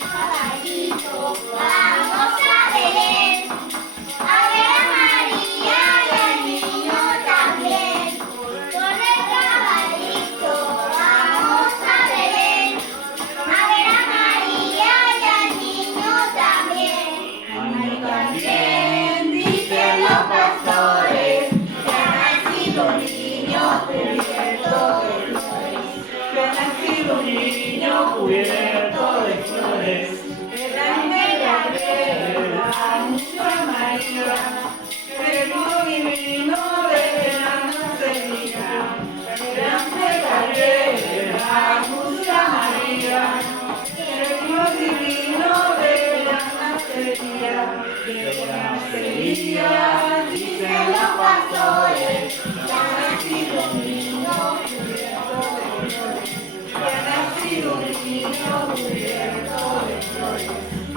Caballito, vamos a Belén, a ver a María y al niño también. Con el caballito vamos a Belén, a ver a María y al niño también. Ay, también dicen los pastores que ha nacido un niño cubierto de flores, que ha nacido un niño cubierto de flores. María, que el hijo divino de la nacería, grande carrera, justa María, que el hijo divino de la nacería, dicen los pastores, que ha nacido un niño cubierto de flores, que ha nacido un niño cubierto de flores.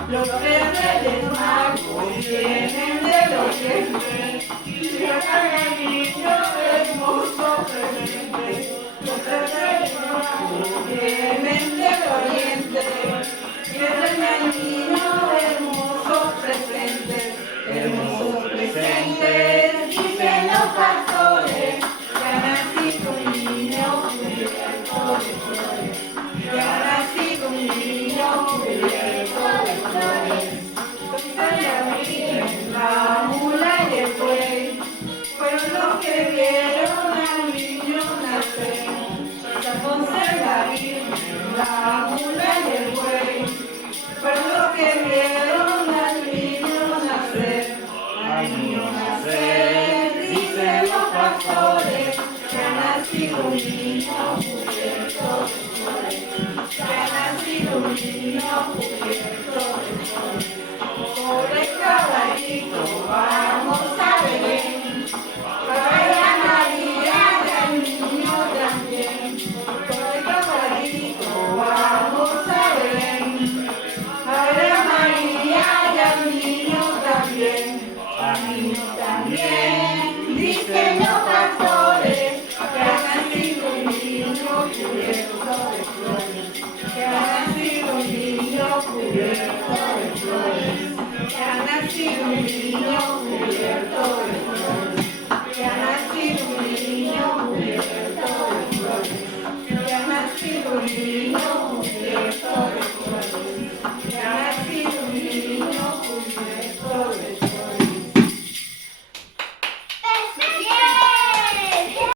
Los reyes magos vienen del oriente y llegan al niño hermoso presente. Los reyes magos vienen del oriente y llegan al niño hermoso presente. Hermoso presente, dicen los pastores, que ha nacido un niño cubierto de flores, que ha nacido un niño cubierto de flores. La mula y el buey fueron los que vieron al niño nacer. San José, la Virgen, la mula y el buey fueron los que vieron al niño nacer. Al niño nacer, dicen los pastores, que ha nacido un niño cubierto de flores, que ha nacido un niño cubierto de flores. Por el caballito vamos a Belén, a ver a María y al niño también. Por el caballito vamos a Belén, a ver a María y al niño también. Al niño también, dicen los pastores, que ha nacido un niño cubierto